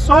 100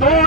2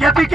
KPK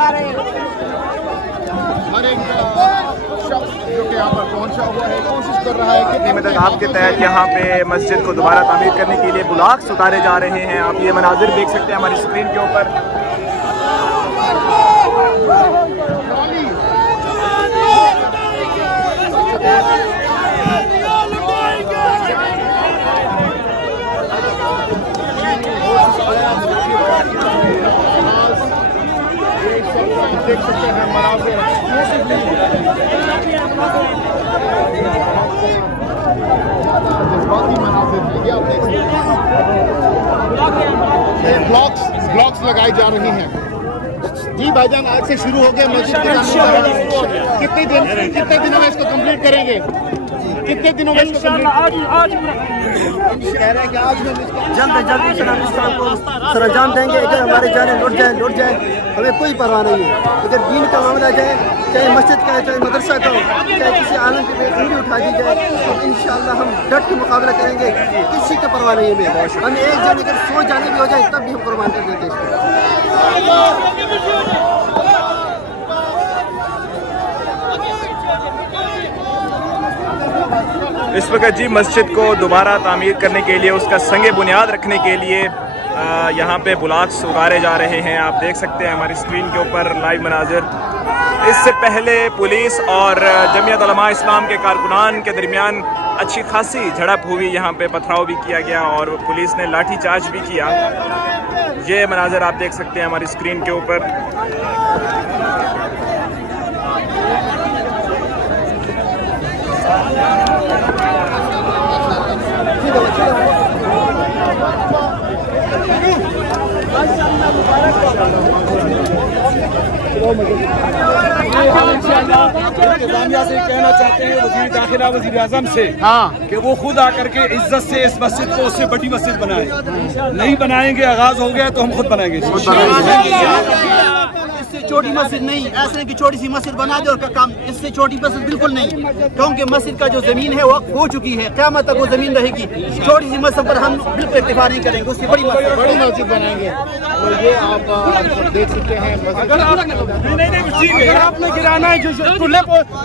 हर एक शख्स जो कि यहाँ पर पहुँचा हुआ है कोशिश कर रहा है कि मदद आपके तहत यहाँ पे मस्जिद को दोबारा तामीर करने के लिए ब्लॉक्स उतारे जा रहे हैं। आप ये मनाजिर देख सकते हैं हमारी स्क्रीन के ऊपर। देख सकते हैं मनाजिर ब्लॉक्स लगाई जा रही हैं। जी भाईजान, आज से शुरू हो गया मस्जिद के कितने दिनों में इसको कंप्लीट करेंगे? कितने दिनों में इसको आज कह रहे हैं कि आज जल्द से जल्द हम इस काम को सरंजाम देंगे। अगर हमारे जाने लुट जाए हमें कोई परवाह नहीं है। अगर दीन का मामला जाए, चाहे मस्जिद का है, चाहे मदरसा का हो, चाहे किसी आलम की उंगली उठा दी जाए, तो इंशाअल्लाह हम डट के मुकाबला करेंगे। किसी का परवाह नहीं है हमें। हम एक जन अगर 100 जाने भी हो जाए तब भी हम कुर्बान कर देंगे इसको। इस वक्त जी मस्जिद को दोबारा तामीर करने के लिए, उसका संगे बुनियाद रखने के लिए यहाँ पे ब्लॉक्स उतारे जा रहे हैं। आप देख सकते हैं हमारी स्क्रीन के ऊपर लाइव मनाजिर। इससे पहले पुलिस और जमीयत उलमा इस्लाम के कारकुनान के दरमियान अच्छी खासी झड़प हुई। यहाँ पे पथराव भी किया गया और पुलिस ने लाठी चार्ज भी किया। ये मनाजिर आप देख सकते हैं हमारी स्क्रीन के ऊपर। इंतजामिया से कहना चाहते हैं वज़ीर दाखिला वज़ीर आज़म से कि वो खुद आकर के इज्जत से इस मस्जिद को उससे बड़ी मस्जिद बनाए। नहीं बनाएंगे, आगाज हो गया तो हम खुद बनाएंगे। इससे छोटी मस्जिद नहीं, ऐसे की छोटी सी मस्जिद बना दे और का काम, इससे छोटी मस्जिद बिल्कुल नहीं, क्योंकि मस्जिद का जो जमीन है वक्त हो चुकी है, क़यामत तक वो जमीन रहेगी। छोटी सी मस्जिद पर हम बिल्कुल इत्तेफाक नहीं करेंगे, उससे बड़ी मस्जिद बनाएंगे। तो ये आप देख सकते हैं। अगर आपने गिराना है, जो खुले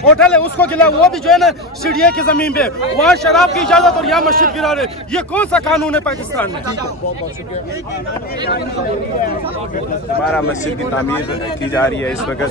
होटल है उसको गिरा, वो भी जो है ना सीढ़ियों की जमीन पे, वहाँ शराब की इजाजत और यहाँ मस्जिद गिरा रहे, ये कौन सा कानून है पाकिस्तान में? दोबारा मस्जिद की तामीर की जा रही है इस वक्त।